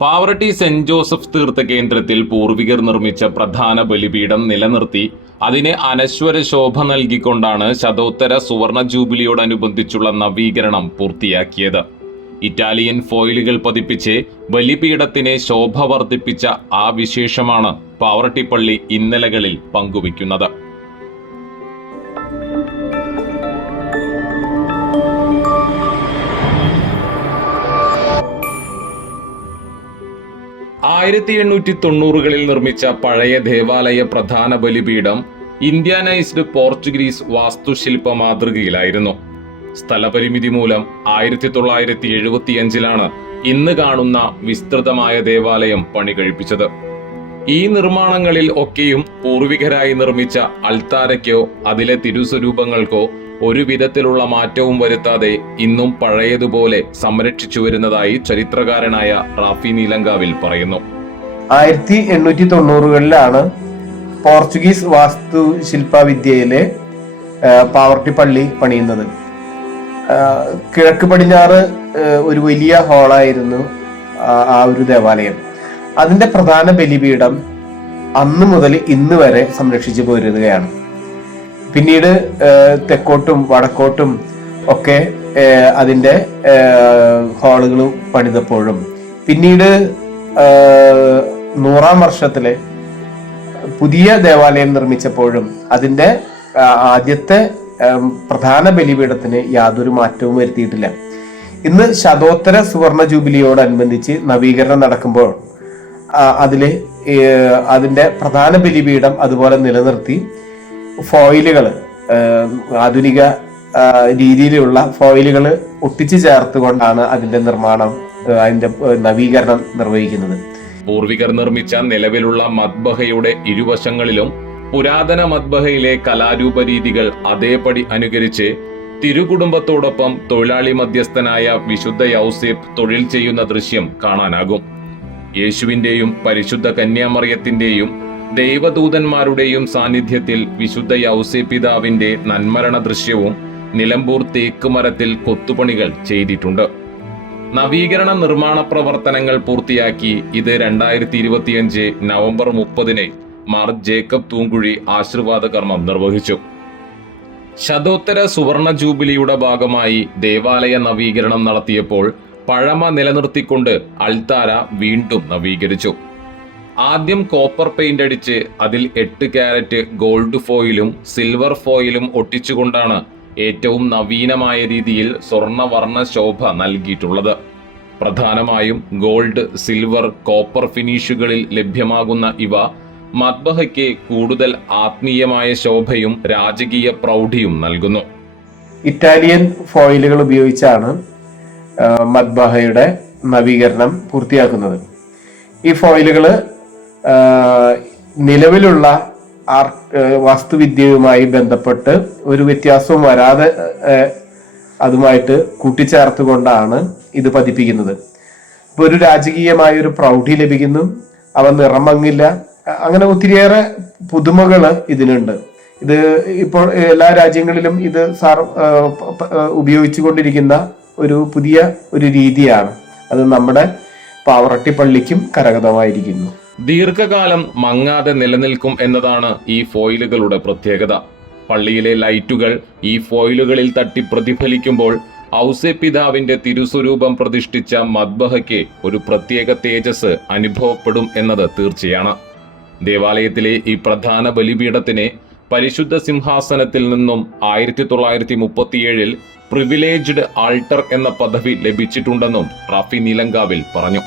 Pavaratti saint Joseph തീർത്ഥ കേന്ദ്രത്തിൽ പൂർവികർ നിർമ്മിച്ച പ്രധാന ബലിപീഠം നിലനിർത്തി അതിന് അനശ്വര ശോഭ നൽകിക്കൊണ്ടാണ് ശതോത്തര സുവർണ ജൂബിലിയോടനുബന്ധിച്ചുള്ള നവീകരണം പൂർത്തിയാക്കിയത്. ഇറ്റാലിയൻ ഫോയിലുകൾ പതിപ്പിച്ച് ബലിപീഠത്തിനെ ശോഭ വർദ്ധിപ്പിച്ച ആ വിശേഷമാണ് പാവറട്ടിപ്പള്ളി ഇന്നലകളിൽ പങ്കുവയ്ക്കുന്നത്. ആയിരത്തി 1890കളിൽ നിർമ്മിച്ച പഴയ ദേവാലയ പ്രധാന ബലിപീഠം ഇന്ത്യാനൈസ്ഡ് പോർച്ചുഗീസ് വാസ്തുശില്പ മാതൃകയിലായിരുന്നു. സ്ഥലപരിമിതി മൂലം 1975ലാണ് ഇന്ന് കാണുന്ന വിസ്തൃതമായ ദേവാലയം പണി കഴിപ്പിച്ചത്. ഈ നിർമ്മാണങ്ങളിൽ ഒക്കെയും പൂർവികരായി നിർമ്മിച്ച അൾത്താരയ്ക്കോ അതിലെ തിരുസ്വരൂപങ്ങൾക്കോ ഒരു വിധത്തിലുള്ള മാറ്റവും വരുത്താതെ ഇന്നും പഴയതുപോലെ സംരക്ഷിച്ചു വരുന്നതായി ചരിത്രകാരനായ റാഫി നീലങ്കാവിൽ പറയുന്നു. 1890കളിലാണ് പോർച്ചുഗീസ് വാസ്തുശില്പ വിദ്യയിലെ പാവറട്ടി പള്ളി പണിയുന്നത്. കിഴക്ക് പടിഞ്ഞാറ് ഒരു വലിയ ഹാളായിരുന്നു ആ ഒരു ദേവാലയം. അതിന്റെ പ്രധാന ബലിപീഠം അന്ന് മുതൽ ഇന്ന് വരെ സംരക്ഷിച്ചു പോരുകയാണ്. പിന്നീട് തെക്കോട്ടും വടക്കോട്ടും ഒക്കെ അതിന്റെ ഹാളുകൾ പണിതപ്പോഴും പിന്നീട് 100ാം വർഷത്തിലെ പുതിയ ദേവാലയം നിർമ്മിച്ചപ്പോഴും അതിന്റെ ആദ്യത്തെ പ്രധാന ബലിപീഠത്തിന് യാതൊരു മാറ്റവും വരുത്തിയിട്ടില്ല. ഇന്ന് ശതോത്തര സുവർണ ജൂബിലിയോടനുബന്ധിച്ച് നവീകരണം നടക്കുമ്പോൾ അതിന്റെ പ്രധാന ബലിപീഠം അതുപോലെ നിലനിർത്തി ഫോയിലുകൾ, ആധുനിക രീതിയിലുള്ള ഫോയിലുകൾ ഒട്ടിച്ചു ചേർത്തുകൊണ്ടാണ് അതിന്റെ നവീകരണം നിർവഹിക്കുന്നത്. പൂർവികർ നിർമ്മിച്ച നിലവിലുള്ള മദ്ബഹയുടെ ഇരുവശങ്ങളിലും പുരാതന മദ്ബഹയിലെ കലാരൂപ രീതികൾ അതേപടി അനുകരിച്ച് തിരുകുടുംബത്തോടൊപ്പം തൊഴിലാളി മധ്യസ്ഥനായ വിശുദ്ധ യൗസേപ്പ് തൊഴിൽ ചെയ്യുന്ന ദൃശ്യം കാണാനാകും. യേശുവിന്റെയും പരിശുദ്ധ കന്യാമറിയത്തിന്റെയും ദൈവദൂതന്മാരുടെയും സാന്നിധ്യത്തിൽ വിശുദ്ധ യൗസേപ്പ് പിതാവിന്റെ നന്മരണ ദൃശ്യവും നിലമ്പൂർ തേക്ക് മരത്തിൽ കൊത്തുപണികൾ ചെയ്തിട്ടുണ്ട്. നവീകരണ നിർമ്മാണ പ്രവർത്തനങ്ങൾ പൂർത്തിയാക്കി ഇത് 2025 നവംബർ 30 മാർ ജേക്കബ് തൂങ്കുഴി ആശീർവാദ കർമ്മം നിർവഹിച്ചു. ശതോത്തര സുവർണ ജൂബിലിയുടെ ഭാഗമായി ദേവാലയ നവീകരണം നടത്തിയപ്പോൾ പഴമ നിലനിർത്തിക്കൊണ്ട് അൾത്താര വീണ്ടും നവീകരിച്ചു. ആദ്യം കോപ്പർ പെയിന്റ് അടിച്ച് അതിൽ 8 കാരറ്റ് ഗോൾഡ് ഫോയിലും സിൽവർ ഫോയിലും ഒട്ടിച്ചുകൊണ്ടാണ് ഏറ്റവും നവീനമായ രീതിയിൽ സ്വർണ്ണവർണ്ണ ശോഭ നൽകിയിട്ടുള്ളത്. പ്രധാനമായും ഗോൾഡ്, സിൽവർ, കോപ്പർ ഫിനിഷുകളിൽ ലഭ്യമാകുന്ന ഇവ മദ്ബഹയ്ക്ക് കൂടുതൽ ആത്മീയമായ ശോഭയും രാജകീയ പ്രൗഢിയും നൽകുന്നു. ഇറ്റാലിയൻ ഫോയിലുകൾ ഉപയോഗിച്ചാണ് മദ്ബഹയുടെ നവീകരണം പൂർത്തിയാക്കുന്നത്. ഈ ഫോയിലുകൾ നിലവിലുള്ള വാസ്തുവിദ്യയുമായി ബന്ധപ്പെട്ട് ഒരു വ്യത്യാസവും വരാതെ അതുമായിട്ട് കൂട്ടിച്ചേർത്തുകൊണ്ടാണ് ഇത് പതിപ്പിക്കുന്നത്. ഇപ്പൊ ഒരു രാജകീയമായ ഒരു പ്രൗഢി ലഭിക്കുന്നു, അവ നിറമങ്ങില്ല, അങ്ങനെ ഒത്തിരിയേറെ പുതുമകൾ ഇതിനുണ്ട്. ഇത് ഇപ്പോൾ എല്ലാ രാജ്യങ്ങളിലും ഇത് ഉപയോഗിച്ചു കൊണ്ടിരിക്കുന്ന ഒരു പുതിയ ഒരു രീതിയാണ്. അത് നമ്മുടെ പാവറട്ടി പള്ളിക്കും കരഗതമായിരിക്കുന്നു. ദീർഘകാലം മങ്ങാതെ നിലനിൽക്കും എന്നതാണ് ഈ ഫോയിലുകളുടെ പ്രത്യേകത. പള്ളിയിലെ ലൈറ്റുകൾ ഈ ഫോയിലുകളിൽ തട്ടി പ്രതിഫലിക്കുമ്പോൾ ഔസേപ്പ് പിതാവിന്റെ തിരുസ്വരൂപം പ്രതിഷ്ഠിച്ച മദ്ബഹയ്ക്ക് ഒരു പ്രത്യേക തേജസ് അനുഭവപ്പെടും എന്നത് തീർച്ചയാണ്. ദേവാലയത്തിലെ ഈ പ്രധാന ബലിപീഠത്തിന് പരിശുദ്ധ സിംഹാസനത്തിൽ നിന്നും 1937 പ്രിവിലേജ്ഡ് ആൾട്ടർ എന്ന പദവി ലഭിച്ചിട്ടുണ്ടെന്നും റാഫി നീലങ്കാവിൽ പറഞ്ഞു.